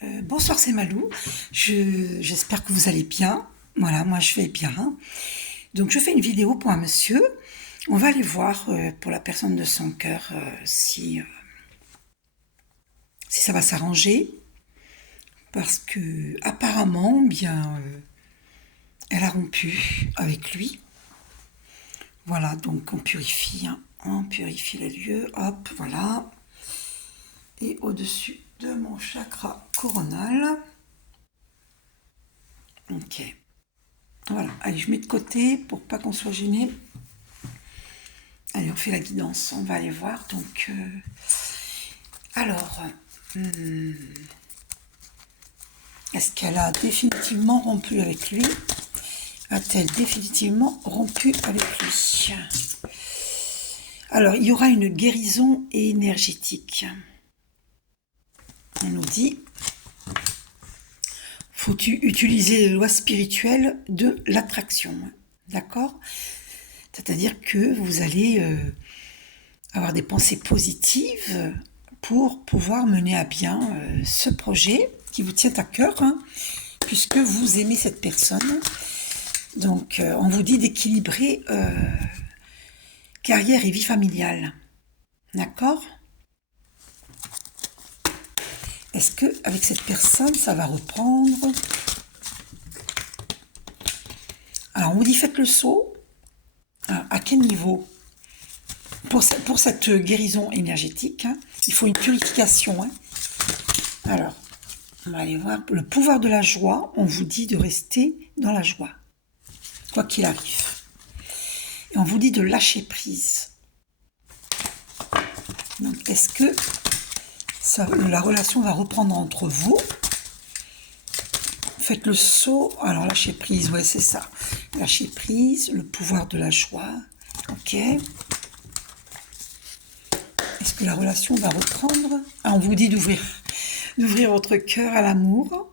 Bonsoir, c'est Malou. J'espère que vous allez bien. Voilà, moi je vais bien. Donc je fais une vidéo pour un monsieur. On va aller voir pour la personne de son cœur si ça va s'arranger. Parce que apparemment, bien, elle a rompu avec lui. Voilà, donc on purifie, hein. On purifie les lieux. Hop, voilà. Et au-dessus de mon chakra coronal. Ok. Voilà, allez, je mets de côté pour pas qu'on soit gêné. Allez, on fait la guidance, on va aller voir. Donc, alors, hmm, est-ce qu'elle a définitivement rompu avec lui? A-t-elle définitivement rompu avec lui? Alors, il y aura une guérison énergétique. On nous dit, faut utiliser les lois spirituelles de l'attraction. D'accord? C'est-à-dire que vous allez avoir des pensées positives pour pouvoir mener à bien ce projet qui vous tient à cœur, hein, puisque vous aimez cette personne. Donc, on vous dit d'équilibrer carrière et vie familiale. D'accord? Est-ce que avec cette personne, ça va reprendre? Alors, on vous dit faites le saut. À quel niveau? Pour cette guérison énergétique, hein, il faut une purification. Hein. Alors, on va aller voir. Le pouvoir de la joie, on vous dit de rester dans la joie, quoi qu'il arrive. Et on vous dit de lâcher prise. Donc, est-ce que la relation va reprendre entre vous? Faites le saut. Alors, lâcher prise, ouais, c'est ça. Lâcher prise, le pouvoir de la joie. Ok. Est-ce que la relation va reprendre? On vous dit d'ouvrir votre cœur à l'amour.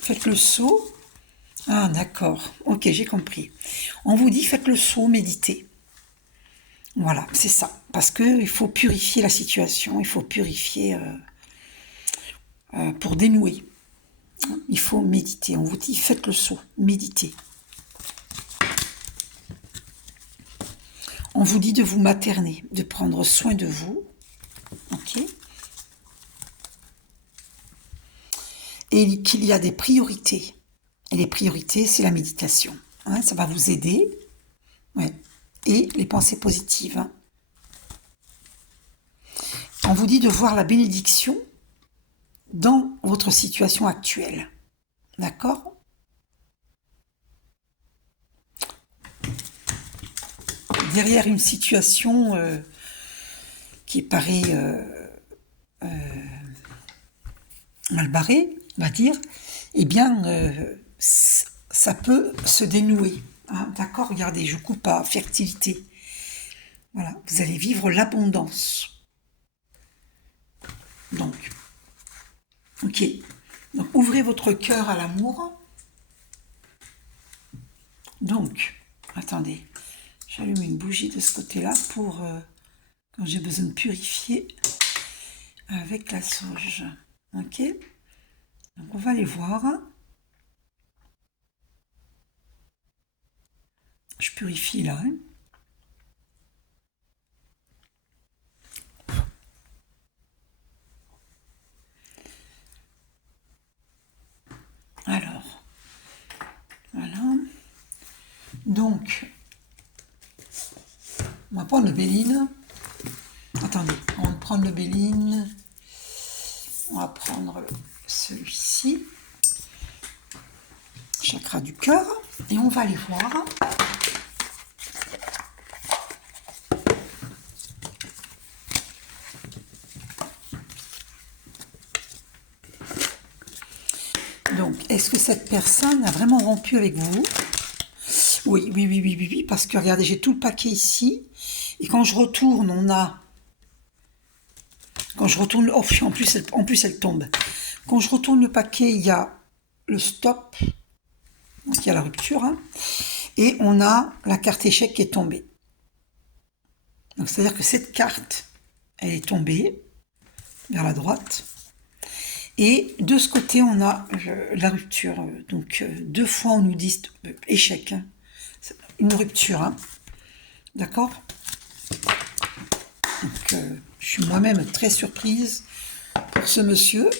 Faites le saut. Ah, d'accord. Ok, j'ai compris. On vous dit faites le saut, méditez. Voilà, c'est ça. Parce qu'il faut purifier la situation, il faut purifier pour dénouer. Il faut méditer. On vous dit faites le saut, méditez. On vous dit de vous materner, de prendre soin de vous. Ok. Et qu'il y a des priorités. Et les priorités, c'est la méditation. Hein, ça va vous aider. Ouais. Et les pensées positives. Hein. On vous dit de voir la bénédiction dans votre situation actuelle. D'accord? Derrière une situation qui paraît mal barrée, on va dire, eh bien, ça peut se dénouer. Hein, d'accord? Regardez, je coupe à fertilité. Voilà, vous allez vivre l'abondance. Donc, ok. Donc, ouvrez votre cœur à l'amour. Donc, attendez, j'allume une bougie de ce côté-là pour quand j'ai besoin de purifier avec la sauge. Ok? Donc, on va aller voir. Je purifie là. Hein. Alors, voilà. Donc, on va prendre le Béline. Attendez, on va prendre le Béline. On va prendre celui-ci. Chakra du cœur. Et on va aller voir. Donc, est-ce que cette personne a vraiment rompu avec vous? Oui, oui, oui, oui, oui, oui, parce que regardez, j'ai tout le paquet ici. Et quand je retourne, on a... Quand je retourne... Oh, en plus, elle tombe. Quand je retourne le paquet, il y a le stop. Donc, il y a la rupture. Hein, et on a la carte échec qui est tombée. Donc, c'est-à-dire que cette carte, elle est tombée vers la droite. Et de ce côté, on a la rupture. Donc, 2 fois, on nous dit échec. Hein. Une rupture. Hein. D'accord? Donc, je suis moi-même très surprise pour ce monsieur.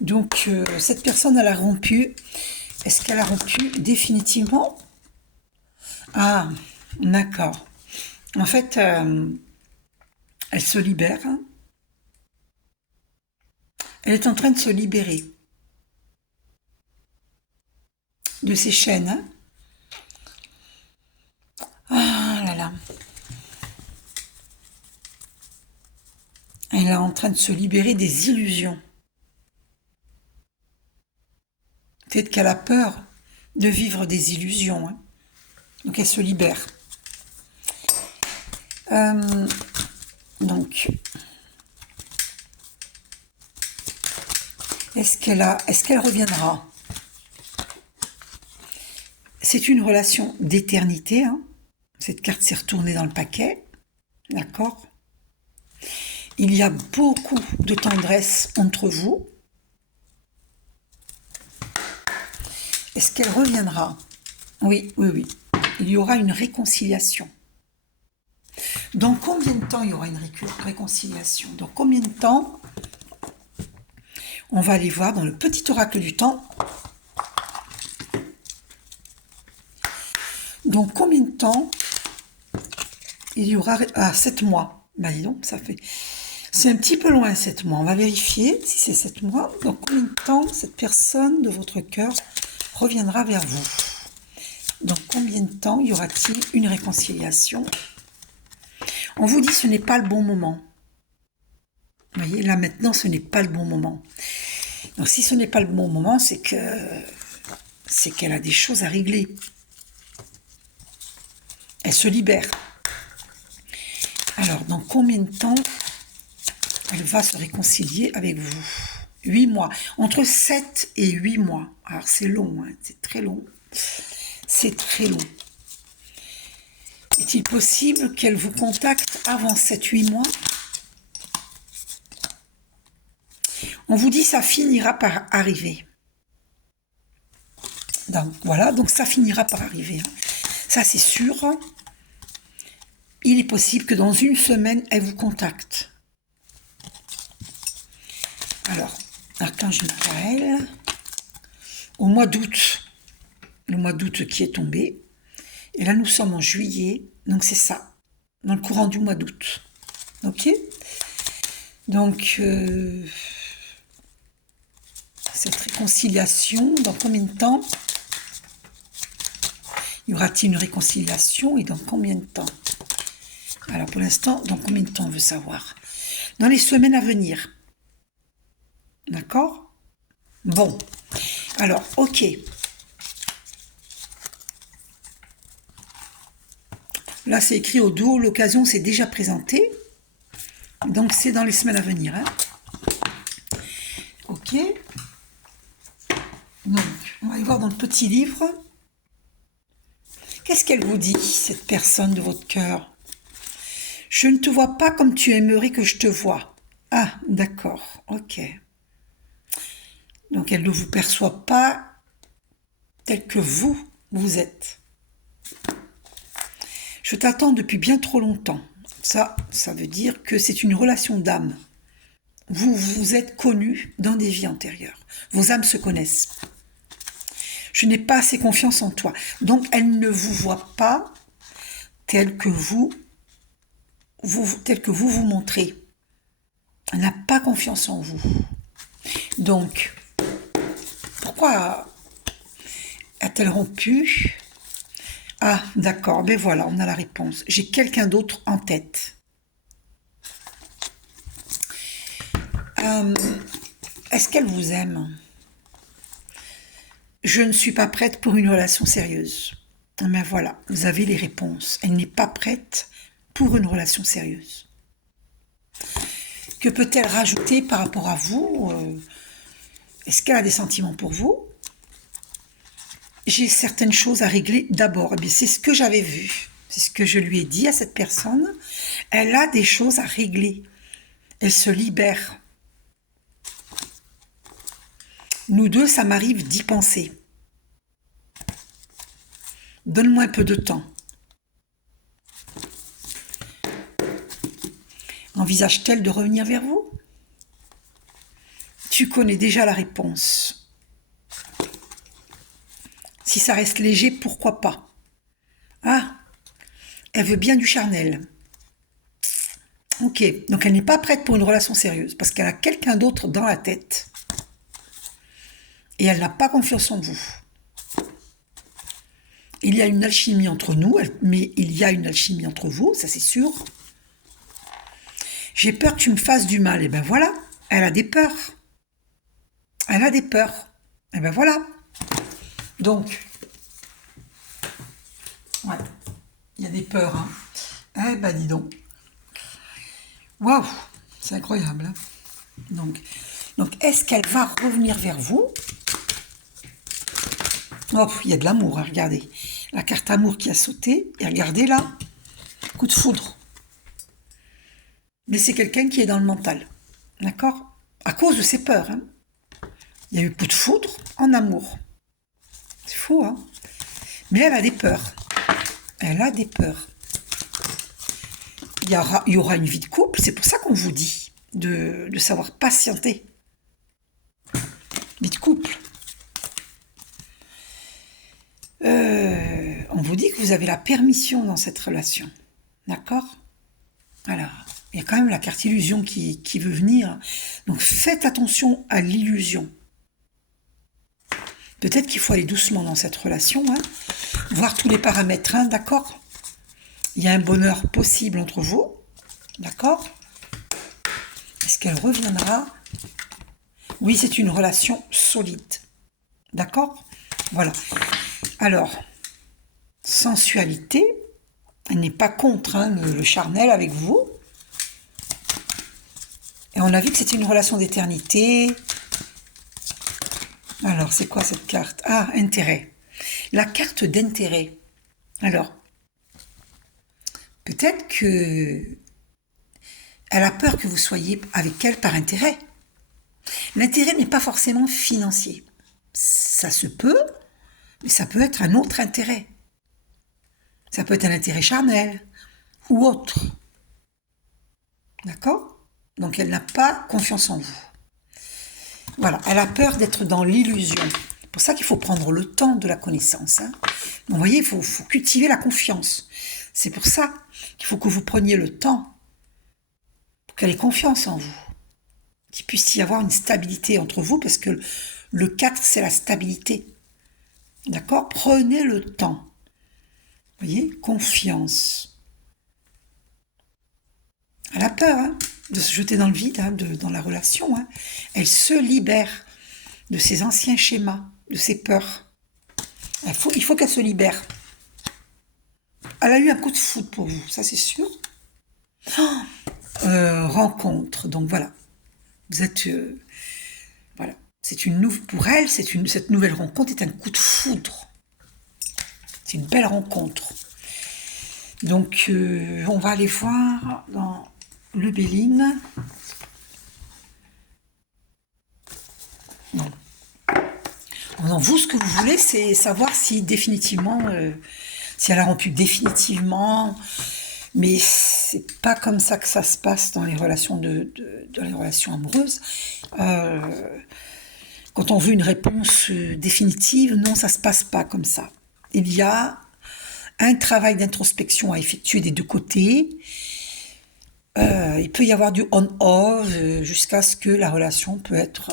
Donc, cette personne, elle a rompu. Est-ce qu'elle a rompu définitivement? Ah, d'accord. En fait, elle se libère. Hein. Elle est en train de se libérer de ses chaînes. Hein. Ah là là. Elle est en train de se libérer des illusions. Peut-être qu'elle a peur de vivre des illusions. Hein. Donc elle se libère. Donc, est-ce qu'elle reviendra? C'est une relation d'éternité. Hein. Cette carte s'est retournée dans le paquet. D'accord? Il y a beaucoup de tendresse entre vous. Est-ce qu'elle reviendra? Oui, oui, oui. Il y aura une réconciliation. Dans combien de temps il y aura une réconciliation? Dans combien de temps? On va aller voir dans le petit oracle du temps. Dans combien de temps il y aura... Ah, 7 mois. Bah dis donc, ça fait... C'est un petit peu loin, 7 mois. On va vérifier si c'est 7 mois. Dans combien de temps cette personne de votre cœur reviendra vers vous? Dans combien de temps y aura-t-il une réconciliation? On vous dit ce n'est pas le bon moment. Vous voyez, là maintenant, ce n'est pas le bon moment. Donc si ce n'est pas le bon moment, c'est qu'elle a des choses à régler. Elle se libère. Alors, dans combien de temps elle va se réconcilier avec vous? 8 mois. Entre 7 et 8 mois. Alors, c'est long, hein, c'est très long. C'est très long. Est-il possible qu'elle vous contacte avant 7-8 mois? On vous dit ça finira par arriver. Donc, voilà, donc ça finira par arriver. Hein. Ça, c'est sûr. Il est possible que dans une semaine, elle vous contacte. Alors, Archange Michael, au mois d'août, le mois d'août qui est tombé, et là nous sommes en juillet, donc c'est ça, dans le courant du mois d'août. Ok? Donc, cette réconciliation, dans combien de temps? Y aura-t-il une réconciliation et dans combien de temps? Alors pour l'instant, dans combien de temps on veut savoir? Dans les semaines à venir. D'accord? Bon. Alors, ok. Là, c'est écrit au dos, l'occasion s'est déjà présentée. Donc, c'est dans les semaines à venir. Hein. Ok. Donc, on va aller voir dans le petit livre. Qu'est-ce qu'elle vous dit, cette personne de votre cœur? Je ne te vois pas comme tu aimerais que je te voie. Ah, d'accord. Ok. Donc, elle ne vous perçoit pas tel que vous êtes. Je t'attends depuis bien trop longtemps. Ça veut dire que c'est une relation d'âme. Vous vous êtes connus dans des vies antérieures. Vos âmes se connaissent. Je n'ai pas assez confiance en toi. Donc, elle ne vous voit pas tel que vous vous montrez. Elle n'a pas confiance en vous. Donc, pourquoi a-t-elle rompu? Ah, d'accord, ben voilà, on a la réponse. J'ai quelqu'un d'autre en tête. Est-ce qu'elle vous aime? Je ne suis pas prête pour une relation sérieuse. Mais voilà, vous avez les réponses. Elle n'est pas prête pour une relation sérieuse. Que peut-elle rajouter par rapport à vous? Est-ce qu'elle a des sentiments pour vous? J'ai certaines choses à régler d'abord. Eh bien, c'est ce que j'avais vu. C'est ce que je lui ai dit à cette personne. Elle a des choses à régler. Elle se libère. Nous deux, ça m'arrive d'y penser. Donne-moi un peu de temps. Envisage-t-elle de revenir vers vous? Tu connais déjà la réponse. Si ça reste léger, pourquoi pas? Ah, elle veut bien du charnel. Ok, donc elle n'est pas prête pour une relation sérieuse, parce qu'elle a quelqu'un d'autre dans la tête. Et elle n'a pas confiance en vous. Il y a une alchimie entre nous, mais il y a une alchimie entre vous, ça c'est sûr. J'ai peur que tu me fasses du mal. Et ben voilà, elle a des peurs. Elle a des peurs. Et ben voilà. Donc, ouais, il y a des peurs. Hein. Eh ben dis donc. Waouh, c'est incroyable. Hein. Donc est-ce qu'elle va revenir vers vous? Oh, il y a de l'amour, hein, regardez. La carte amour qui a sauté. Et regardez là, coup de foudre. Mais c'est quelqu'un qui est dans le mental. D'accord? À cause de ses peurs. Hein. Il y a eu coup de foudre en amour. C'est fou, hein? Mais elle a des peurs. Elle a des peurs. Il y aura une vie de couple. C'est pour ça qu'on vous dit de savoir patienter. Vie de couple. On vous dit que vous avez la permission dans cette relation. D'accord? Alors, il y a quand même la carte illusion qui veut venir. Donc faites attention à l'illusion. Peut-être qu'il faut aller doucement dans cette relation, hein, voir tous les paramètres, hein, d'accord? Il y a un bonheur possible entre vous, d'accord? Est-ce qu'elle reviendra? Oui, c'est une relation solide, d'accord? Voilà. Alors, sensualité, elle n'est pas contre hein, le charnel avec vous. Et on a vu que c'était une relation d'éternité. Alors, c'est quoi cette carte? Ah, intérêt. La carte d'intérêt. Alors, peut-être que elle a peur que vous soyez avec elle par intérêt. L'intérêt n'est pas forcément financier. Ça se peut, mais ça peut être un autre intérêt. Ça peut être un intérêt charnel ou autre. D'accord? Donc elle n'a pas confiance en vous. Voilà, elle a peur d'être dans l'illusion. C'est pour ça qu'il faut prendre le temps de la connaissance. Hein. Donc, vous voyez, il faut cultiver la confiance. C'est pour ça qu'il faut que vous preniez le temps pour qu'elle ait confiance en vous. Qu'il puisse y avoir une stabilité entre vous, parce que le 4, c'est la stabilité. D'accord? Prenez le temps. Vous voyez? Confiance. Elle a peur hein, de se jeter dans le vide, hein, dans la relation. Hein. Elle se libère de ses anciens schémas, de ses peurs. Il faut qu'elle se libère. Elle a eu un coup de foudre pour vous, ça c'est sûr. Oh, rencontre, donc voilà. Vous êtes... voilà. C'est une pour elle, cette nouvelle rencontre est un coup de foudre. C'est une belle rencontre. Donc, on va aller voir dans le Béline. Non. Non, vous, ce que vous voulez, c'est savoir si définitivement, si elle a rompu définitivement, mais c'est pas comme ça que ça se passe dans les relations dans les relations amoureuses. Quand on veut une réponse définitive, non, ça se passe pas comme ça. Il y a un travail d'introspection à effectuer des deux côtés. Il peut y avoir du on-off jusqu'à ce que la relation peut être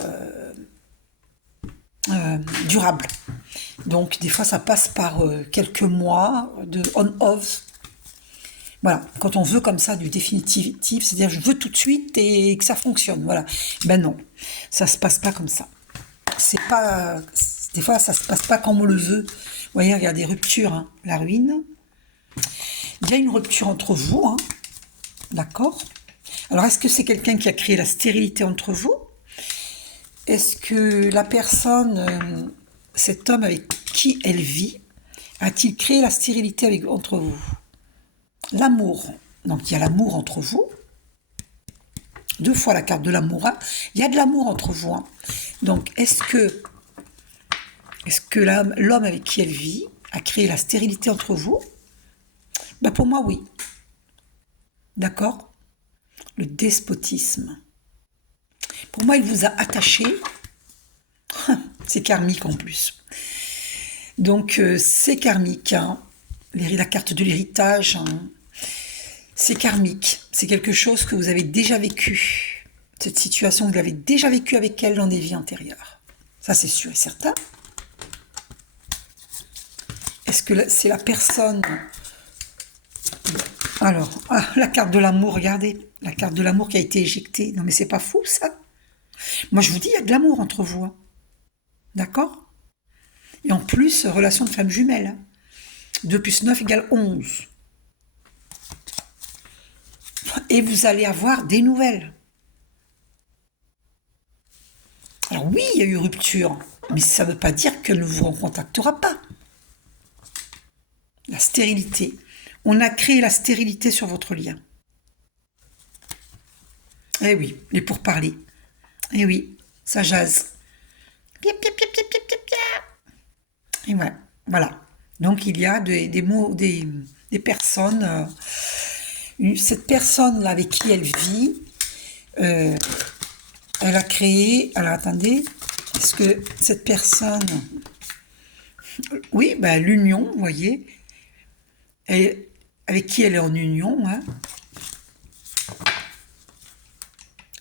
durable. Donc des fois ça passe par quelques mois de on-off. Voilà, quand on veut comme ça du définitif, c'est-à-dire je veux tout de suite et que ça fonctionne. Voilà. Ben non, ça se passe pas comme ça. C'est pas, des fois ça se passe pas comme on le veut. Vous voyez, regardez, rupture, hein, la ruine. Il y a une rupture entre vous, hein, d'accord? Alors est-ce que c'est quelqu'un qui a créé la stérilité entre vous? Est-ce que la personne, cet homme avec qui elle vit, a-t-il créé la stérilité entre vous? L'amour. Donc il y a l'amour entre vous. 2 fois la carte de l'amour. Hein. Il y a de l'amour entre vous. Hein. Donc est-ce que l'homme avec qui elle vit a créé la stérilité entre vous? Ben pour moi, oui. D'accord? Le despotisme. Pour moi, il vous a attaché. C'est karmique en plus. Donc, c'est karmique. Hein. La carte de l'héritage, hein. C'est karmique. C'est quelque chose que vous avez déjà vécu. Cette situation, vous l'avez déjà vécue avec elle dans des vies antérieures. Ça, c'est sûr et certain. Est-ce que c'est la personne... Alors, la carte de l'amour, regardez. La carte de l'amour qui a été éjectée. Non, mais c'est pas fou, ça. Moi, je vous dis, il y a de l'amour entre vous. Hein. D'accord? Et en plus, relation de femme jumelle. Hein. 2 plus 9 égale 11. Et vous allez avoir des nouvelles. Alors oui, il y a eu rupture, mais ça ne veut pas dire qu'elle ne vous recontactera pas. La stérilité. On a créé la stérilité sur votre lien. Eh oui, les pourparlers. Eh oui, ça jase. Et voilà. Voilà. Donc il y a des mots, des personnes. Cette personne avec qui elle vit, elle a créé. Alors attendez, est-ce que cette personne, oui, ben, l'union, vous voyez, avec qui elle est en union, hein,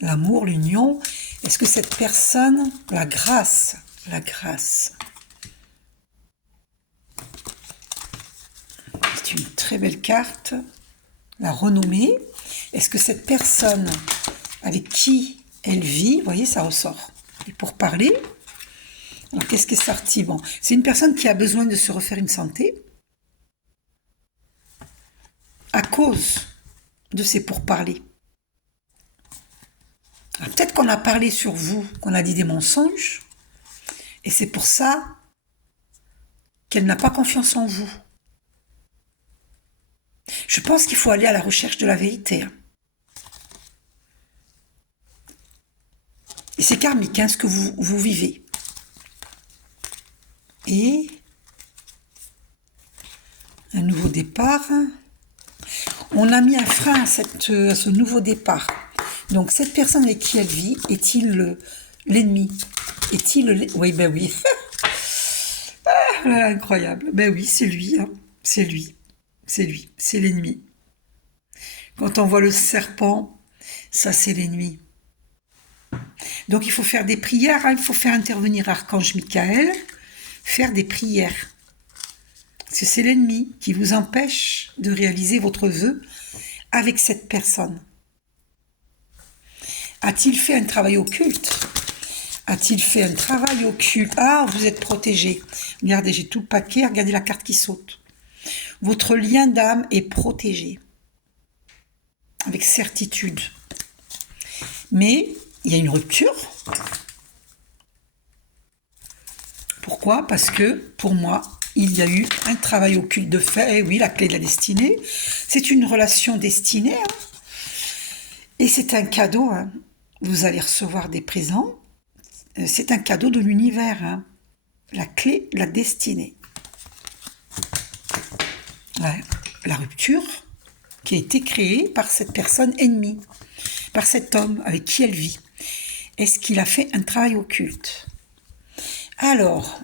l'amour, l'union. Est-ce que cette personne, la grâce, c'est une très belle carte, la renommée. Est-ce que cette personne avec qui elle vit, vous voyez, ça ressort. Et pour parler, alors qu'est-ce qui est sorti? Bon, c'est une personne qui a besoin de se refaire une santé à cause de ses pourparlers. Peut-être qu'on a parlé sur vous, qu'on a dit des mensonges, et c'est pour ça qu'elle n'a pas confiance en vous. Je pense qu'il faut aller à la recherche de la vérité. Et c'est karmique, hein, ce que vous vivez. Et un nouveau départ. On a mis un frein à ce nouveau départ. Donc, cette personne avec qui elle vit, est-il l'ennemi? Est-il... Oui, ben oui. Ah, incroyable. Ben oui, c'est lui. Hein. C'est lui. C'est lui. C'est l'ennemi. Quand on voit le serpent, ça, c'est l'ennemi. Donc, il faut faire des prières. Hein. Il faut faire intervenir Archange Michael. Faire des prières. Parce que c'est l'ennemi qui vous empêche de réaliser votre vœu avec cette personne. A-t-il fait un travail occulte? A-t-il fait un travail occulte? Ah, vous êtes protégé. Regardez, j'ai tout le paquet. Regardez la carte qui saute. Votre lien d'âme est protégé. Avec certitude. Mais il y a une rupture. Pourquoi? Parce que, pour moi, il y a eu un travail occulte de fait. Et oui, la clé de la destinée. C'est une relation destinée. Hein. Et c'est un cadeau. Hein. Vous allez recevoir des présents. C'est un cadeau de l'univers. Hein. La clé de la destinée. Ouais. La rupture qui a été créée par cette personne ennemie. Par cet homme avec qui elle vit. Est-ce qu'il a fait un travail occulte? Alors...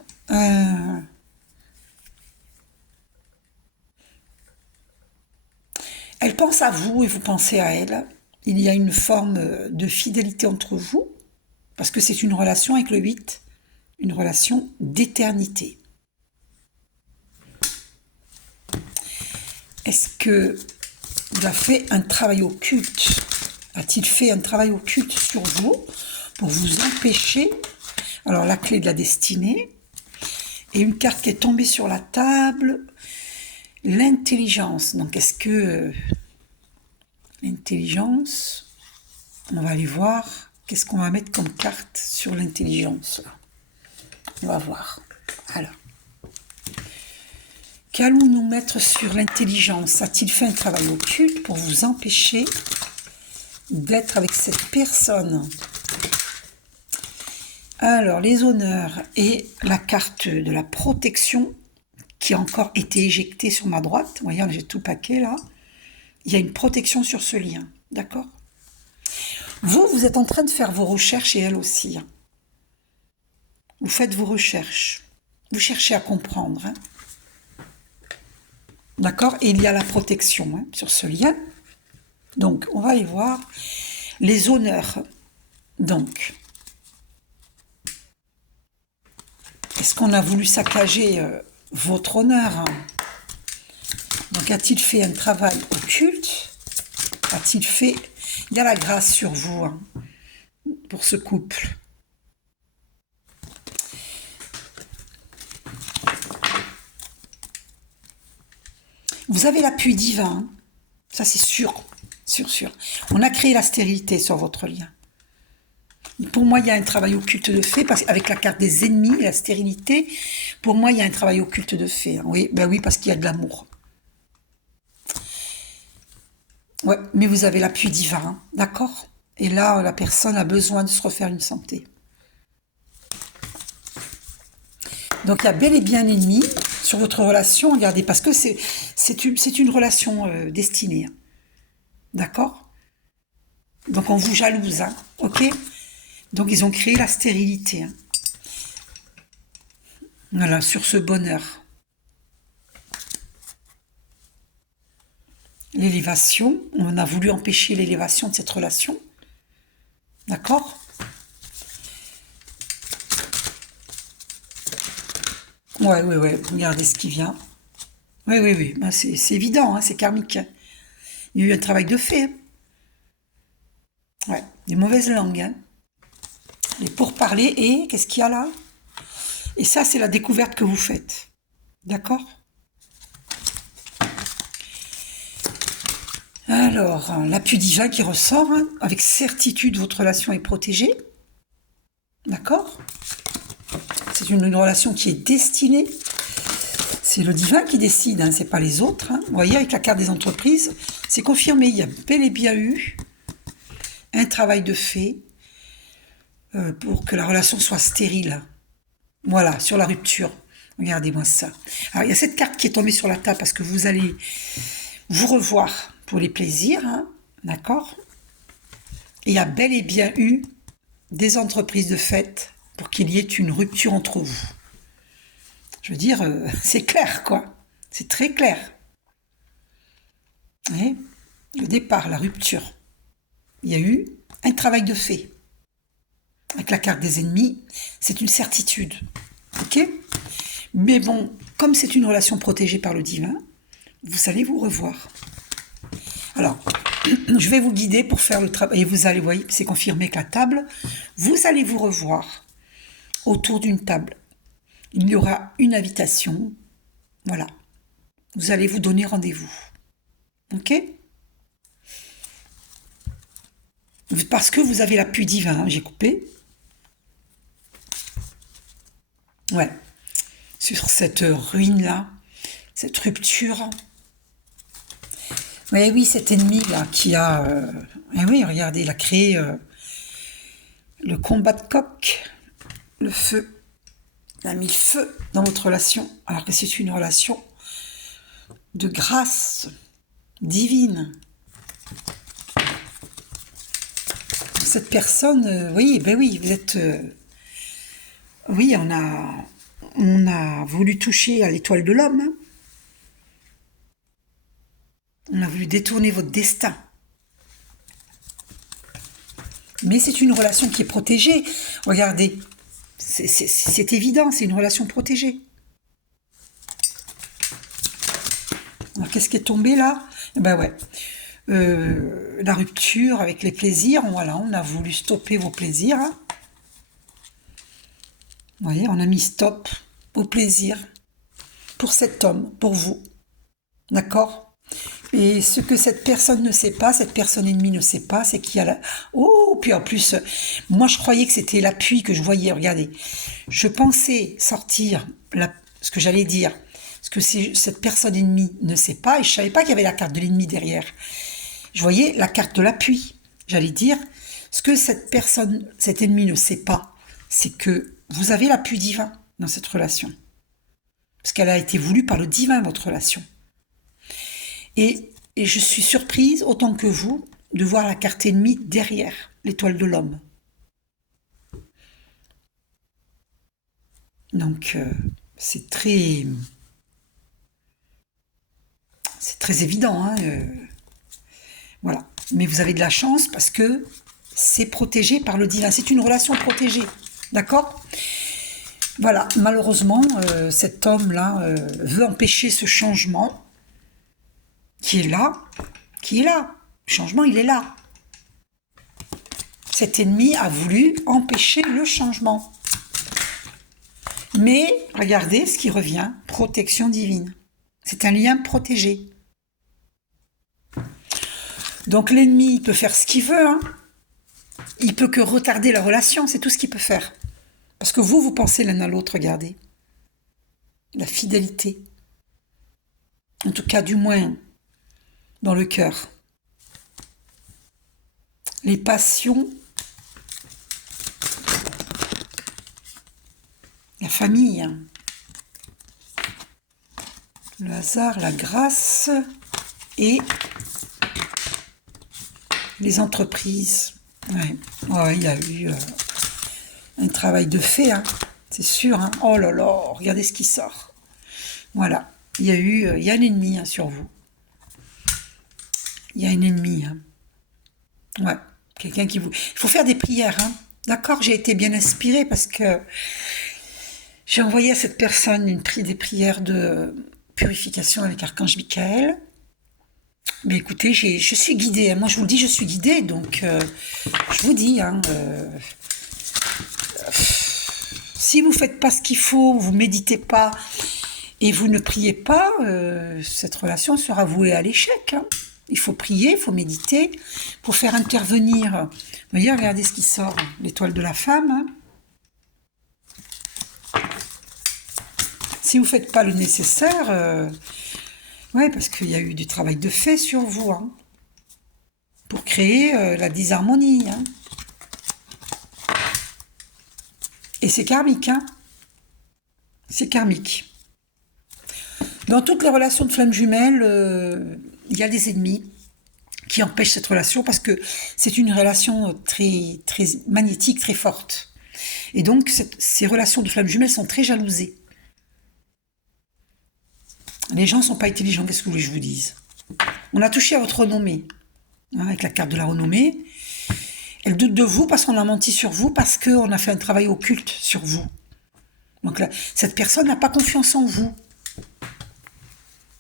elle pense à vous et vous pensez à elle. Il y a une forme de fidélité entre vous, parce que c'est une relation avec le 8, une relation d'éternité. Est-ce que il a fait un travail occulte? A-t-il fait un travail occulte sur vous pour vous empêcher? Alors, la clé de la destinée, et une carte qui est tombée sur la table, l'intelligence. Donc, est-ce que l'intelligence, on va aller voir, qu'est-ce qu'on va mettre comme carte sur l'intelligence? On va voir. Alors, Qu'allons-nous mettre sur l'intelligence? A-t-il fait un travail occulte pour vous empêcher d'être avec cette personne? Alors, les honneurs et la carte de la protection qui a encore été éjectée sur ma droite. Vous voyez, j'ai tout paquet là. Il y a une protection sur ce lien. D'accord? Vous êtes en train de faire vos recherches et elle aussi. Vous faites vos recherches. Vous cherchez à comprendre. Hein. D'accord? Et il y a la protection sur ce lien. Donc, on va aller voir les honneurs. Donc, est-ce qu'on a voulu saccager votre honneur? Donc, a-t-il fait un travail occulte? A-t-il fait... Il y a la grâce sur vous pour ce couple. Vous avez l'appui divin. Ça, c'est sûr. Sûr. On a créé la stérilité sur votre lien. Pour moi, il y a un travail occulte de fait, parce qu'avec la carte des ennemis et la stérilité, pour moi, il y a un travail occulte de fait. Oui, ben oui, parce qu'il y a de l'amour. Ouais, mais vous avez l'appui divin, d'accord? Et là, la personne a besoin de se refaire une santé. Donc, il y a bel et bien un ennemi sur votre relation, regardez, parce que c'est une relation destinée. D'accord? Donc, on vous jalouse, ok? Donc, ils ont créé la stérilité. Voilà, sur ce bonheur. L'élévation, on a voulu empêcher l'élévation de cette relation. D'accord? Ouais, regardez ce qui vient. Oui, ben, c'est évident, c'est karmique. Il y a eu un travail de fait. Ouais, des mauvaises langues. Les pourparlers et qu'est-ce qu'il y a là? Et ça, c'est la découverte que vous faites. D'accord? Alors, l'appui divin qui ressort, avec certitude, votre relation est protégée. D'accord? C'est une relation qui est destinée. C'est le divin qui décide, c'est pas les autres. Vous voyez, avec la carte des entreprises, c'est confirmé. Il y a bel et bien eu un travail de fait pour que la relation soit stérile. Voilà, sur la rupture. Regardez-moi ça. Alors, il y a cette carte qui est tombée sur la table parce que vous allez vous revoir pour les plaisirs, d'accord? Et il y a bel et bien eu des entreprises de fait pour qu'il y ait une rupture entre vous. Je veux dire, c'est clair, quoi. C'est très clair. Et le départ, la rupture. Il y a eu un travail de fait. Avec la carte des ennemis, c'est une certitude. Ok? Mais bon, comme c'est une relation protégée par le divin, vous allez vous revoir. Alors, je vais vous guider pour faire le travail. Et vous allez, vous voyez, c'est confirmé que la table, vous allez vous revoir autour d'une table. Il y aura une invitation. Voilà. Vous allez vous donner rendez-vous. Ok? Parce que vous avez l'appui divin, j'ai coupé. Ouais. Sur cette ruine-là, cette rupture. Mais oui, cet ennemi-là qui a... oui, regardez, il a créé le combat de coq, le feu. Il a mis le feu dans votre relation, alors que c'est une relation de grâce divine. Cette personne, oui, vous êtes... oui, on a voulu toucher à l'étoile de l'homme. On a voulu détourner votre destin. Mais c'est une relation qui est protégée. Regardez, c'est évident, c'est une relation protégée. Alors, qu'est-ce qui est tombé là? Ben ouais. La rupture avec les plaisirs, voilà, on a voulu stopper vos plaisirs. Vous voyez, on a mis stop au plaisir pour cet homme, pour vous. D'accord? Et ce que cette personne ne sait pas, cette personne ennemie ne sait pas, c'est qu'il y a la... Oh, puis en plus, moi je croyais que c'était l'appui que je voyais, regardez. Je pensais sortir ce que j'allais dire, ce que cette personne ennemie ne sait pas, et je savais pas qu'il y avait la carte de l'ennemi derrière. Je voyais la carte de l'appui. J'allais dire, ce que cette personne, cet ennemi ne sait pas, c'est que vous avez l'appui divin dans cette relation. Parce qu'elle a été voulue par le divin, votre relation. Et je suis surprise, autant que vous, de voir la carte ennemie derrière l'étoile de l'homme. Donc, c'est très évident, hein, voilà. Mais vous avez de la chance parce que c'est protégé par le divin. C'est une relation protégée, d'accord? Voilà, malheureusement, cet homme-là veut empêcher ce changement qui est là, Le changement, il est là. Cet ennemi a voulu empêcher le changement. Mais, regardez ce qui revient, protection divine. C'est un lien protégé. Donc l'ennemi, il peut faire ce qu'il veut, hein. Il peut que retarder la relation, c'est tout ce qu'il peut faire. Parce que vous pensez l'un à l'autre, regardez. La fidélité. En tout cas, du moins, dans le cœur. Les passions. La famille. Le hasard, la grâce et les entreprises. Ouais, il y a eu un travail de fait, hein, c'est sûr. Hein. Oh là là, regardez ce qui sort. Voilà, il y a un ennemi, hein, sur vous. Il y a un ennemi. Hein. Ouais, quelqu'un qui vous... Il faut faire des prières. Hein. D'accord, j'ai été bien inspirée parce que j'ai envoyé à cette personne des prières de purification avec Archange Michael. Mais écoutez, je suis guidée. Moi, je vous le dis, je suis guidée. Donc, je vous dis, hein, si vous ne faites pas ce qu'il faut, vous ne méditez pas et vous ne priez pas, cette relation sera vouée à l'échec. Hein. Il faut prier, il faut méditer, pour faire intervenir. Vous voyez, regardez ce qui sort, l'étoile de la femme. Hein. Si vous ne faites pas le nécessaire, ouais, parce qu'il y a eu du travail de fait sur vous, hein, pour créer la disharmonie. Hein. Et c'est karmique, hein. C'est karmique. Dans toutes les relations de flammes jumelles, il y a des ennemis qui empêchent cette relation parce que c'est une relation très, très magnétique, très forte. Et donc, ces relations de flammes jumelles sont très jalousées. Les gens ne sont pas intelligents, qu'est-ce que vous voulez que je vous dise? On a touché à votre renommée, hein, avec la carte de la renommée. Elle doute de vous parce qu'on a menti sur vous, parce qu'on a fait un travail occulte sur vous. Donc là, cette personne n'a pas confiance en vous. Vous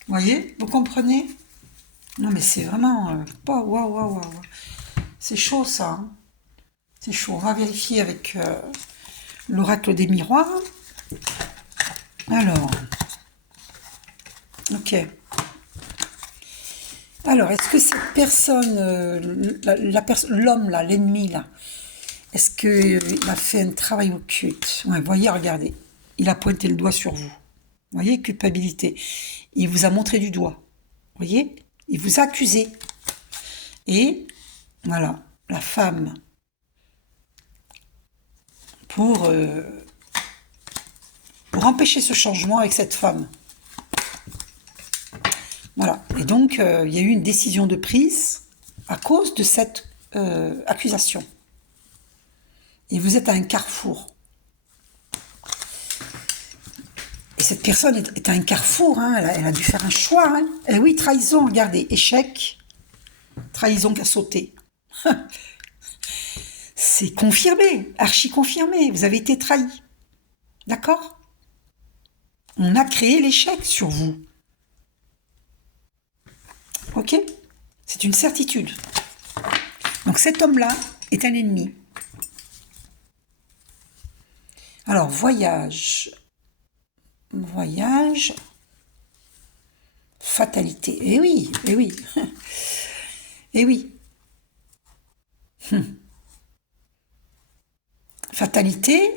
voyez? Vous comprenez? Non mais c'est vraiment... waouh. C'est chaud ça. Hein. C'est chaud. On va vérifier avec l'oracle des miroirs. Alors... Ok. Alors, est-ce que cette personne, l'homme là, l'ennemi là, est-ce qu'il a fait un travail occulte? Ouais, voyez, regardez. Il a pointé le doigt sur vous. Voyez, culpabilité. Il vous a montré du doigt. Voyez? Il vous a accusé. Et, voilà, la femme, pour empêcher ce changement avec cette femme. Voilà. Et donc, il y a eu une décision de prise à cause de cette accusation. Et vous êtes à un carrefour. Et cette personne est à un carrefour. Hein. Elle a dû faire un choix. Hein. Et oui, trahison, regardez. Échec, trahison qui a sauté. C'est confirmé, archi confirmé. Vous avez été trahi. D'accord? On a créé l'échec sur vous. Ok? C'est une certitude. Donc cet homme-là est un ennemi. Alors, voyage, fatalité. Eh oui. Eh oui. Fatalité,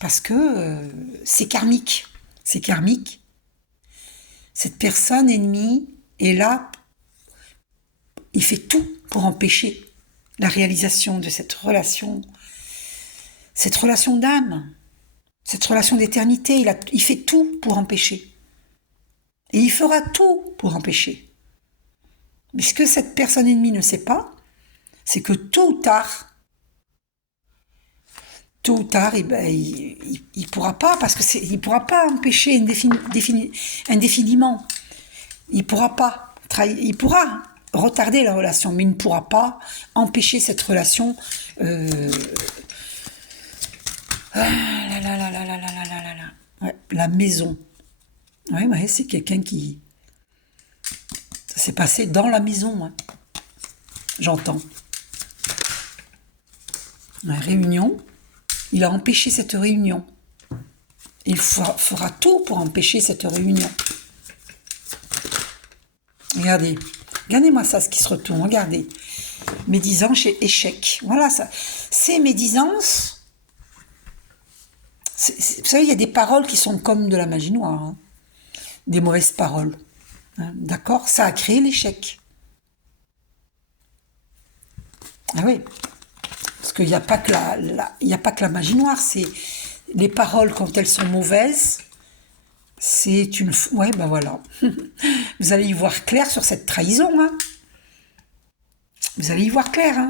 parce que c'est karmique. C'est karmique. Cette personne ennemie est là, il fait tout pour empêcher la réalisation de cette relation d'âme, cette relation d'éternité. Il fait tout pour empêcher. Et il fera tout pour empêcher. Mais ce que cette personne ennemie ne sait pas, c'est que tôt ou tard, il pourra pas, parce que il pourra pas empêcher indéfiniment. Il pourra pas il pourra retarder la relation, mais il ne pourra pas empêcher cette relation. Ouais, la maison. Ouais, c'est quelqu'un qui. Ça s'est passé dans la maison, hein. J'entends. Une réunion. Il a empêché cette réunion. Il fera tout pour empêcher cette réunion. Regardez. Regardez-moi ça, ce qui se retourne. Regardez. Médisance chez échec. Voilà ça. C'est médisance. Vous savez, il y a des paroles qui sont comme de la magie noire. Hein. Des mauvaises paroles. Hein, d'accord? Ça a créé l'échec. Ah oui. Parce qu'il n'y a pas que il n'y a pas que la magie noire. C'est les paroles, quand elles sont mauvaises, c'est une... Ouais, ben voilà. Vous allez y voir clair sur cette trahison. Hein. Vous allez y voir clair. Hein.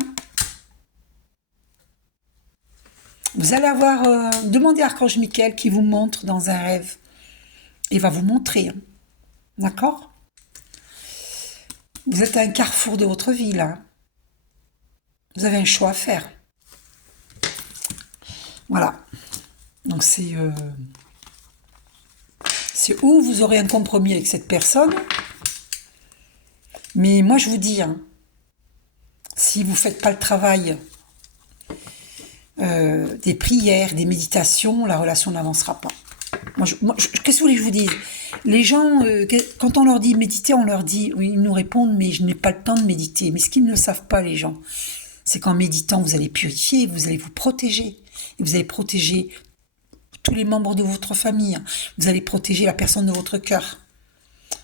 Vous allez avoir... demandé à Archange Michael qui vous montre dans un rêve. Il va vous montrer. Hein. D'accord? Vous êtes à un carrefour de votre vie, là. Vous avez un choix à faire. Voilà. Donc c'est où vous aurez un compromis avec cette personne. Mais moi je vous dis, hein, si vous ne faites pas le travail des prières, des méditations, la relation n'avancera pas. Qu'est-ce que vous voulez que je vous dise? Les gens, quand on leur dit méditer, on leur dit, oui, ils nous répondent, mais je n'ai pas le temps de méditer. Mais ce qu'ils ne savent pas, les gens, c'est qu'en méditant, vous allez purifier, vous allez vous protéger. Et vous allez protéger tous les membres de votre famille. Vous allez protéger la personne de votre cœur.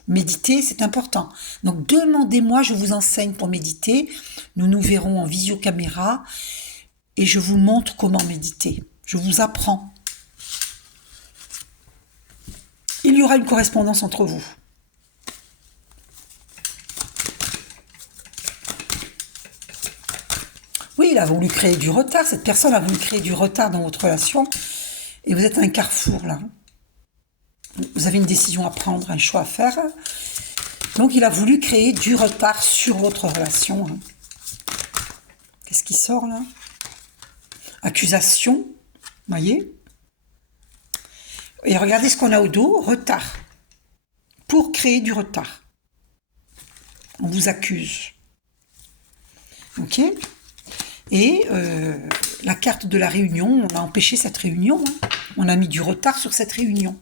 Méditer, c'est important. Donc, demandez-moi, je vous enseigne pour méditer. Nous nous verrons en visiocaméra et je vous montre comment méditer. Je vous apprends. Il y aura une correspondance entre vous. Oui, il a voulu créer du retard. Cette personne a voulu créer du retard dans votre relation. Et vous êtes à un carrefour, là. Vous avez une décision à prendre, un choix à faire. Donc, il a voulu créer du retard sur votre relation. Hein. Qu'est-ce qui sort, là? Accusation. Vous voyez? Et regardez ce qu'on a au dos. Retard. Pour créer du retard. On vous accuse. Ok? Et la carte de la réunion, on a empêché cette réunion. Hein. On a mis du retard sur cette réunion.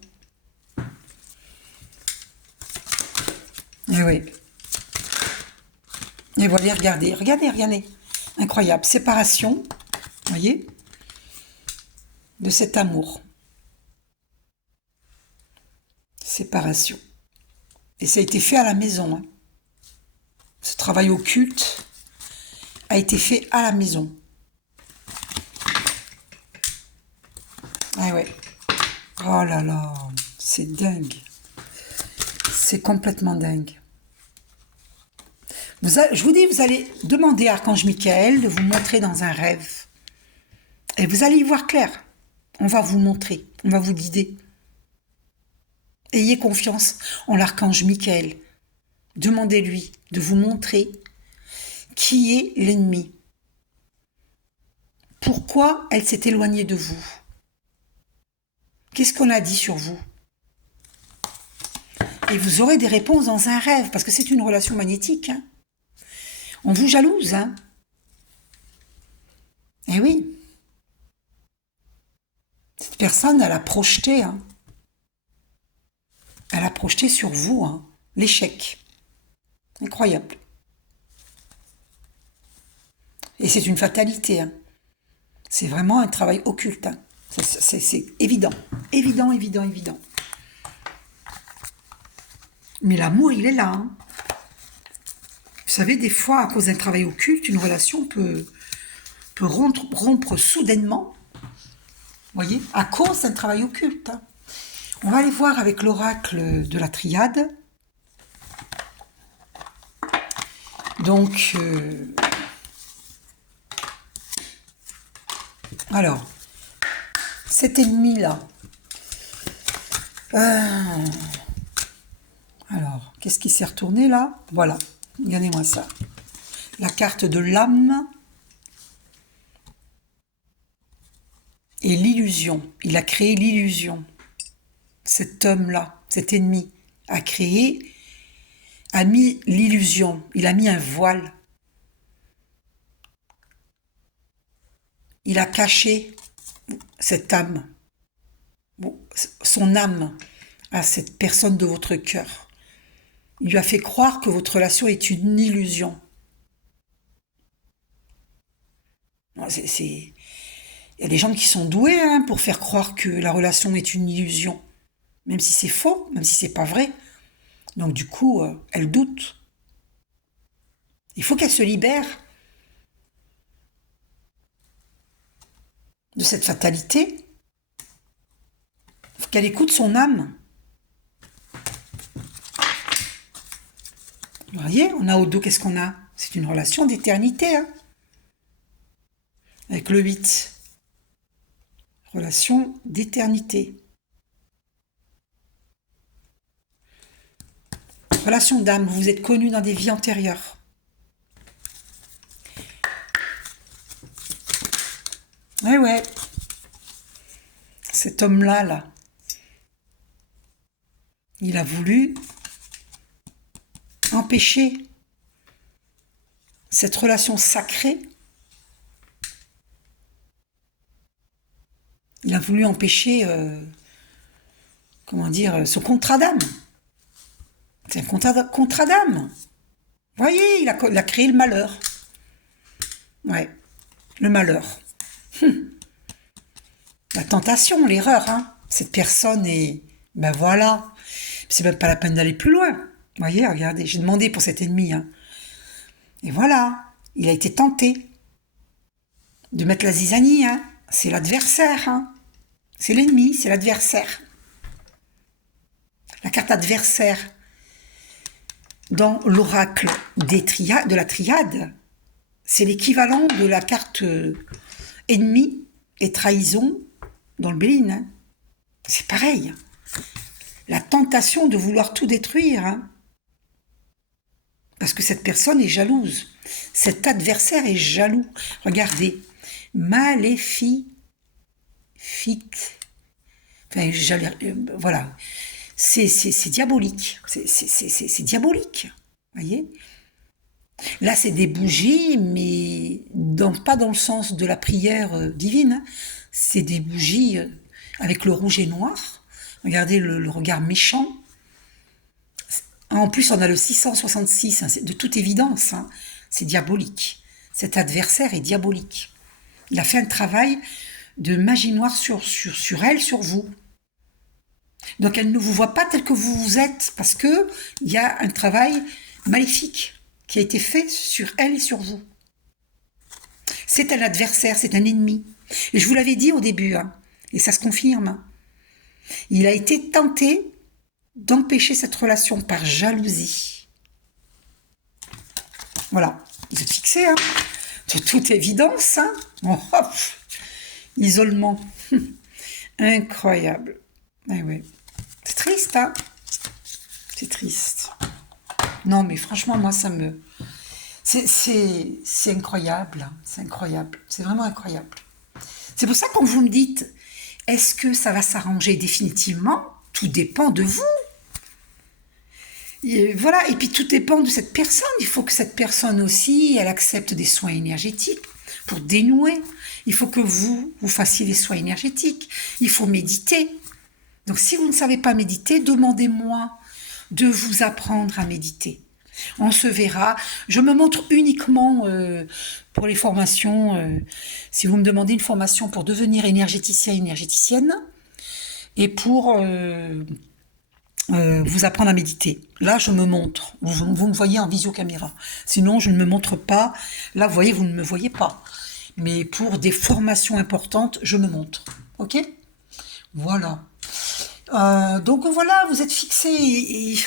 Et oui. Et voilà, regardez. Incroyable. Séparation, vous voyez, de cet amour. Séparation. Et ça a été fait à la maison. Hein. Ce travail occulte a été fait à la maison. Ah ouais. Oh là là, c'est dingue. C'est complètement dingue. Je vous dis, vous allez demander à Archange Michael de vous montrer dans un rêve. Et vous allez y voir clair. On va vous montrer, on va vous guider. Ayez confiance en l'Archange Michael. Demandez-lui de vous montrer qui est l'ennemi. Pourquoi elle s'est éloignée de vous? Qu'est-ce qu'on a dit sur vous? Et vous aurez des réponses dans un rêve, parce que c'est une relation magnétique. Hein. On vous jalouse. Hein. Eh oui. Cette personne, elle a projeté. Hein. Elle a projeté sur vous hein, l'échec. Incroyable. Et c'est une fatalité. Hein. C'est vraiment un travail occulte. Hein. C'est évident. Évident. Mais l'amour, il est là. Hein. Vous savez, des fois, à cause d'un travail occulte, une relation peut rompre soudainement, vous voyez, à cause d'un travail occulte. Hein. On va aller voir avec l'oracle de la triade. Donc, alors, cet ennemi-là, alors, qu'est-ce qui s'est retourné là? Voilà, regardez-moi ça. La carte de l'âme et l'illusion. Il a créé l'illusion. Cet homme-là, cet ennemi, a mis l'illusion. Il a mis un voile. Il a caché cette âme, son âme à cette personne de votre cœur. Il lui a fait croire que votre relation est une illusion. Il y a des gens qui sont doués hein, pour faire croire que la relation est une illusion. Même si c'est faux, même si c'est pas vrai. Donc du coup, elle doute. Il faut qu'elle se libère de cette fatalité. Il faut qu'elle écoute son âme. Vous voyez, on a au dos, qu'est-ce qu'on a? C'est une relation d'éternité. Hein, avec le 8. Relation d'éternité. Relation d'âme, vous vous êtes connus dans des vies antérieures. Ouais. Cet homme-là, là, il a voulu empêcher cette relation sacrée. Il a voulu empêcher, ce contrat d'âme. C'est un contrat d'âme. Vous voyez, il a créé le malheur. Ouais, le malheur. La tentation, l'erreur. Hein. Cette personne est... Ben voilà. C'est même pas la peine d'aller plus loin. Vous voyez, regardez, j'ai demandé pour cet ennemi. Hein. Et voilà, il a été tenté de mettre la zizanie. Hein. C'est l'adversaire. Hein. C'est l'ennemi, c'est l'adversaire. La carte adversaire dans l'oracle de la triade, c'est l'équivalent de la carte ennemi et trahison dans le Béline. Hein. C'est pareil. La tentation de vouloir tout détruire. Hein. Parce que cette personne est jalouse. Cet adversaire est jaloux. Regardez. Maléfique. Enfin, voilà. C'est diabolique. C'est diabolique. Vous voyez? Là, c'est des bougies, mais pas dans le sens de la prière divine. Hein. C'est des bougies avec le rouge et noir. Regardez le regard méchant. En plus, on a le 666, hein, de toute évidence. Hein, c'est diabolique. Cet adversaire est diabolique. Il a fait un travail de magie noire sur elle, sur vous. Donc, elle ne vous voit pas tel que vous êtes, parce qu'il y a un travail maléfique qui a été fait sur elle et sur vous. C'est un adversaire, c'est un ennemi. Et je vous l'avais dit au début, hein, et ça se confirme. Il a été tenté d'empêcher cette relation par jalousie. Voilà, vous êtes fixés, hein, de toute évidence. Hein. Oh, isolement. Incroyable. Eh ouais. C'est triste, hein. C'est triste. Non, mais franchement, moi, ça me... C'est incroyable. Hein. C'est incroyable. C'est vraiment incroyable. C'est pour ça que quand vous me dites, est-ce que ça va s'arranger définitivement? Tout dépend de vous. Et voilà, et puis tout dépend de cette personne. Il faut que cette personne aussi, elle accepte des soins énergétiques pour dénouer. Il faut que vous fassiez des soins énergétiques. Il faut méditer. Donc si vous ne savez pas méditer, demandez-moi de vous apprendre à méditer. On se verra. Je me montre uniquement pour les formations. Si vous me demandez une formation pour devenir énergéticien, énergéticienne, et pour vous apprendre à méditer. Là, je me montre. Vous me voyez en visiocaméra. Sinon, je ne me montre pas. Là, vous voyez, vous ne me voyez pas. Mais pour des formations importantes, je me montre. Ok? Voilà. Donc voilà, vous êtes fixé.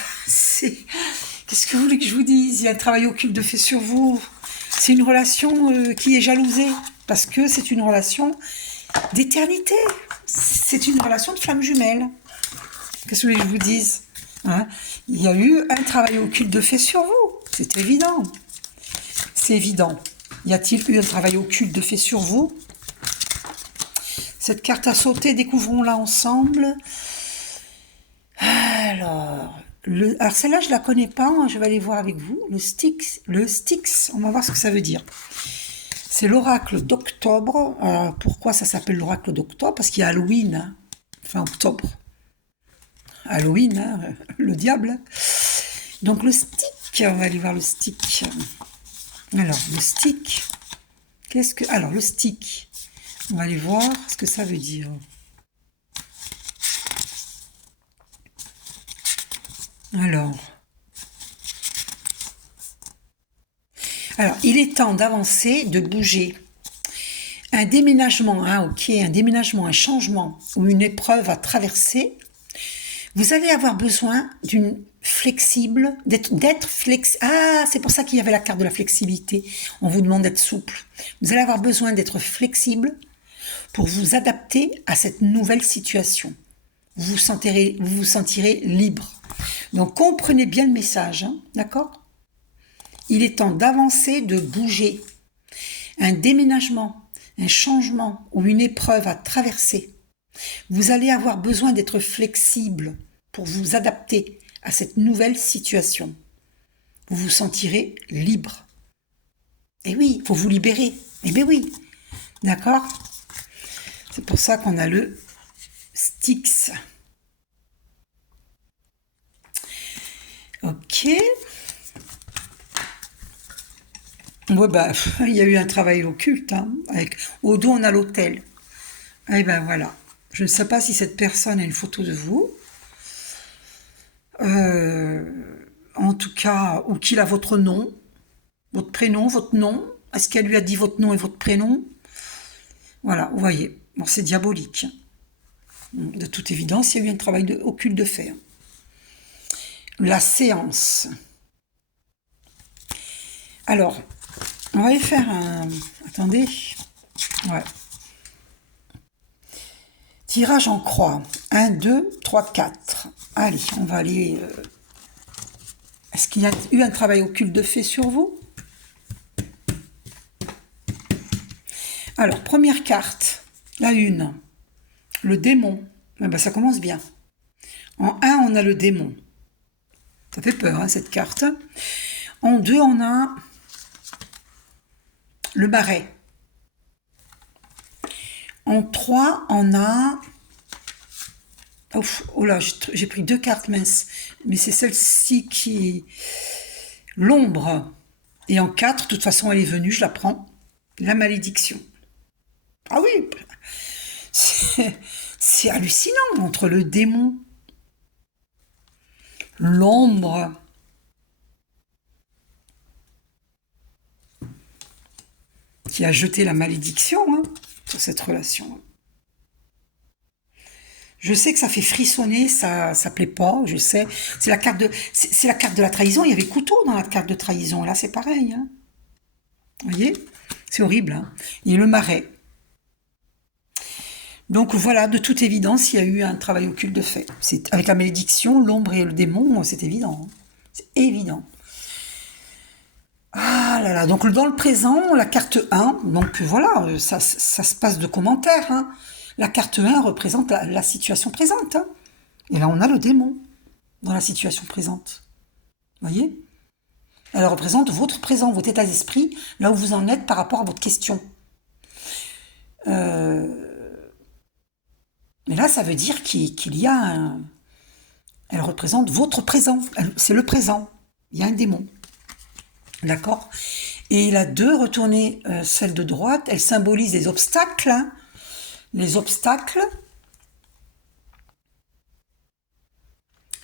Qu'est-ce que vous voulez que je vous dise? Il y a un travail occulte de fait sur vous. C'est une relation qui est jalousée. Parce que c'est une relation d'éternité. C'est une relation de flamme jumelle. Qu'est-ce que vous voulez que je vous dise? Hein? Il y a eu un travail occulte de fait sur vous. C'est évident. C'est évident. Y a-t-il eu un travail occulte de fait sur vous? Cette carte à sauter, découvrons-la ensemble. Alors celle-là, je la connais pas. Hein, je vais aller voir avec vous. Le Styx, on va voir ce que ça veut dire. C'est l'oracle d'octobre. Alors, pourquoi ça s'appelle l'oracle d'octobre? Parce qu'il y a Halloween, hein, fin octobre. Halloween, hein, le diable. Donc le stick, on va aller voir le stick. Alors, le stick, alors, le stick, on va aller voir ce que ça veut dire. Alors, il est temps d'avancer, de bouger. Un déménagement, hein, ok, un déménagement, un changement ou une épreuve à traverser. Vous allez avoir besoin d'une flexible, d'être flexible. Ah, c'est pour ça qu'il y avait la carte de la flexibilité. On vous demande d'être souple. Vous allez avoir besoin d'être flexible pour vous adapter à cette nouvelle situation. Vous vous sentirez libre. Donc comprenez bien le message, hein, d'accord? Il est temps d'avancer, de bouger. Un déménagement, un changement ou une épreuve à traverser. Vous allez avoir besoin d'être flexible pour vous adapter à cette nouvelle situation. Vous vous sentirez libre. Et oui, il faut vous libérer. Eh bien oui, d'accord? C'est pour ça qu'on a le Styx. Ok. Ouais, bah, il y a eu un travail occulte. Hein, au dos, on a l'autel. Et ben voilà. Je ne sais pas si cette personne a une photo de vous. En tout cas, ou qu'il a votre nom, votre prénom, votre nom. Est-ce qu'elle lui a dit votre nom et votre prénom? Voilà, vous voyez. Bon, c'est diabolique. De toute évidence, il y a eu un travail occulte de fait. La séance. Alors, on va aller faire un... Attendez. Ouais. Tirage en croix. 1, 2, 3, 4. Allez, on va aller... Est-ce qu'il y a eu un travail occulte de fait sur vous? Alors, première carte. La 1. Le démon. Eh ben, ça commence bien. En 1, on a le démon. Ça fait peur, hein, cette carte. En 2, on a le marais. En 3, on a... Ouf, oh là, j'ai pris 2 cartes minces. Mais c'est celle-ci qui... L'ombre. Et en 4, de toute façon, elle est venue, je la prends. La malédiction. Ah oui, c'est hallucinant entre le démon, l'ombre, qui a jeté la malédiction, hein, sur cette relation. Je sais que ça fait frissonner, ça plaît pas, je sais. C'est la carte de la trahison. Il y avait couteau dans la carte de trahison. Là, c'est pareil. Hein. Vous voyez? C'est horrible. Hein. Et le marais. Donc voilà, de toute évidence, il y a eu un travail occulte de fait. Avec la malédiction, l'ombre et le démon, c'est évident. Hein. C'est évident. Ah là là, donc dans le présent, la carte 1, donc voilà, ça se passe de commentaires. Hein. La carte 1 représente la situation présente. Hein. Et là, on a le démon dans la situation présente. Vous voyez? Elle représente votre présent, votre état d'esprit, là où vous en êtes par rapport à votre question. Mais là, ça veut dire qu'il y a un... Elle représente votre présent. C'est le présent. Il y a un démon. D'accord? Et la 2, retournez celle de droite, elle symbolise les obstacles. Hein. Les obstacles.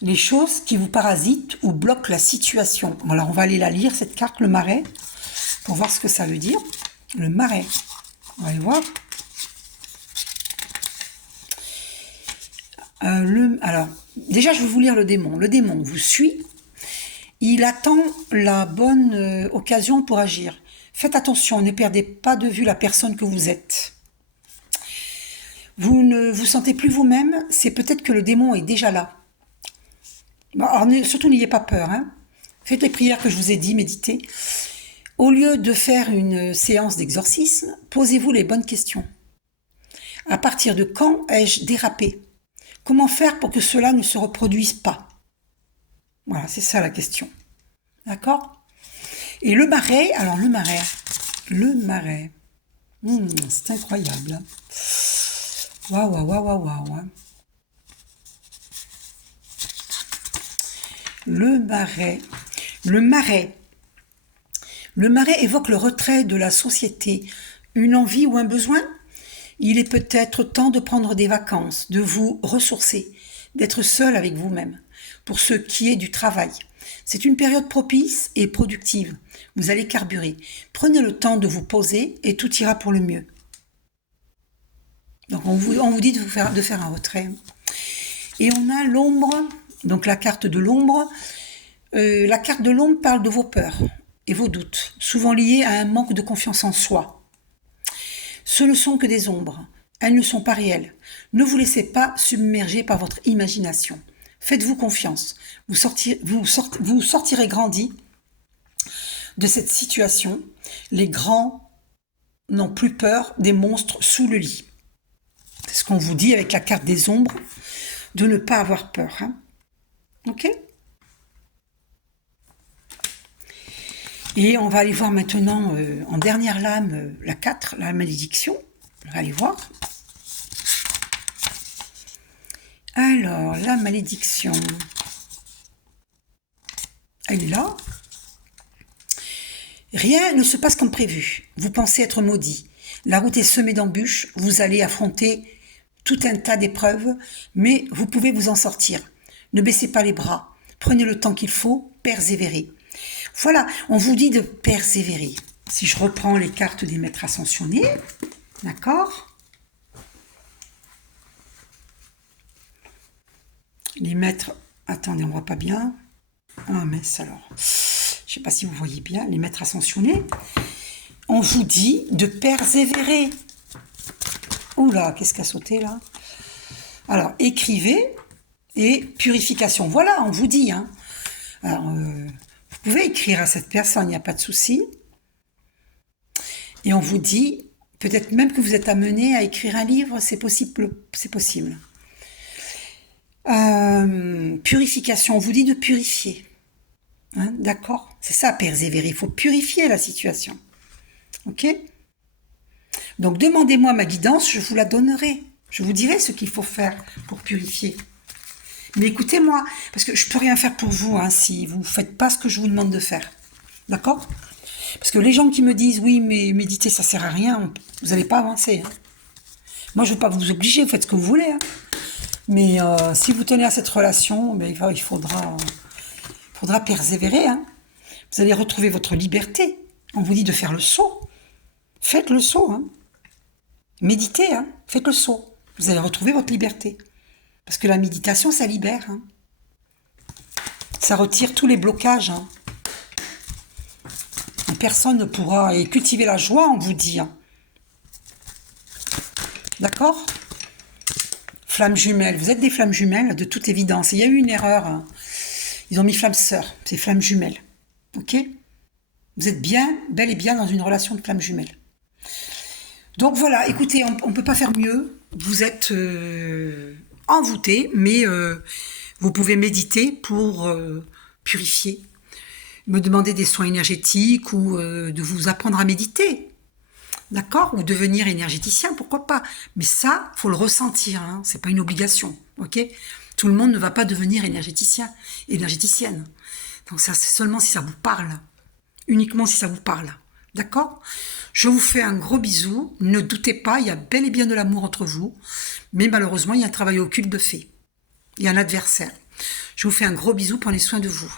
les choses qui vous parasitent ou bloquent la situation. Alors, on va aller la lire, cette carte, le marais, pour voir ce que ça veut dire. Le marais. On va aller voir. Alors, déjà, je vais vous lire le démon. Le démon vous suit. Il attend la bonne occasion pour agir. Faites attention, ne perdez pas de vue la personne que vous êtes. Vous ne vous sentez plus vous-même, c'est peut-être que le démon est déjà là. Alors, surtout, n'ayez pas peur. Hein. Faites les prières que je vous ai dit, méditez. Au lieu de faire une séance d'exorcisme, posez-vous les bonnes questions. À partir de quand ai-je dérapé ? Comment faire pour que cela ne se reproduise pas ? Voilà, c'est ça la question. D'accord ? Et le marais, alors le marais, c'est incroyable. Waouh, waouh, waouh, waouh. Le marais évoque le retrait de la société, une envie ou un besoin. Il est peut-être temps de prendre des vacances, de vous ressourcer, d'être seul avec vous-même. Pour ce qui est du travail, c'est une période propice et productive. Vous allez carburer. Prenez le temps de vous poser et tout ira pour le mieux. Donc on vous dit de faire un retrait. Et on a l'ombre, donc la carte de l'ombre. La carte de l'ombre parle de vos peurs et vos doutes, souvent liés à un manque de confiance en soi. Ce ne sont que des ombres, elles ne sont pas réelles. Ne vous laissez pas submerger par votre imagination. Faites-vous confiance, vous sortirez grandi de cette situation. Les grands n'ont plus peur des monstres sous le lit. C'est ce qu'on vous dit avec la carte des ombres, de ne pas avoir peur. Hein. Ok ? Et on va aller voir maintenant, en dernière lame, la 4, la malédiction. On va aller voir. Alors, la malédiction. Elle est là. Rien ne se passe comme prévu. Vous pensez être maudit. La route est semée d'embûches. Vous allez affronter tout un tas d'épreuves, mais vous pouvez vous en sortir. Ne baissez pas les bras. Prenez le temps qu'il faut. Persévérez. Voilà, on vous dit de persévérer. Si je reprends les cartes des maîtres ascensionnés, d'accord ? Les maîtres, attendez, on ne voit pas bien. Ah, mince alors. Je ne sais pas si vous voyez bien, les maîtres ascensionnés. On vous dit de persévérer. Oula, qu'est-ce qui a sauté là ? Alors, écrivez et purification. Voilà, on vous dit. Hein. Alors, vous pouvez écrire à cette personne, il n'y a pas de souci. Et on vous dit, peut-être même que vous êtes amené à écrire un livre, c'est possible. C'est possible. Purification, on vous dit de purifier. Hein, d'accord ? C'est ça, persévérer. Il faut purifier la situation. Ok ? Donc, demandez-moi ma guidance, je vous la donnerai. Je vous dirai ce qu'il faut faire pour purifier. Mais écoutez-moi, parce que je ne peux rien faire pour vous hein, si vous ne faites pas ce que je vous demande de faire. D'accord ? Parce que les gens qui me disent, oui, mais méditer, ça ne sert à rien, vous n'allez pas avancer. Hein. Moi, je ne veux pas vous obliger, vous faites ce que vous voulez. Hein. Mais si vous tenez à cette relation, ben, il faudra persévérer. Hein. Vous allez retrouver votre liberté. On vous dit de faire le saut. Faites le saut. Hein. Méditez, hein. Faites le saut. Vous allez retrouver votre liberté. Parce que la méditation, ça libère. Hein. Ça retire tous les blocages. Hein. Personne ne pourra cultiver la joie, on vous dit. Hein. D'accord ? Flammes jumelles. Vous êtes des flammes jumelles, de toute évidence. Il y a eu une erreur. Hein. Ils ont mis flammes sœurs. C'est flammes jumelles. Ok ? Vous êtes bien, bel et bien dans une relation de flammes jumelles. Donc voilà, écoutez, on ne peut pas faire mieux. Vous êtes envoûté, mais vous pouvez méditer pour purifier. Me demander des soins énergétiques ou de vous apprendre à méditer. D'accord ? Ou devenir énergéticien, pourquoi pas ? Mais ça, faut le ressentir, hein, c'est pas une obligation, ok ? Tout le monde ne va pas devenir énergéticien, énergéticienne. Donc ça, c'est seulement si ça vous parle. Uniquement si ça vous parle. D'accord ? Je vous fais un gros bisou. Ne doutez pas, il y a bel et bien de l'amour entre vous. Mais malheureusement, il y a un travail occulte de fait. Il y a un adversaire. Je vous fais un gros bisou, prenez soin de vous.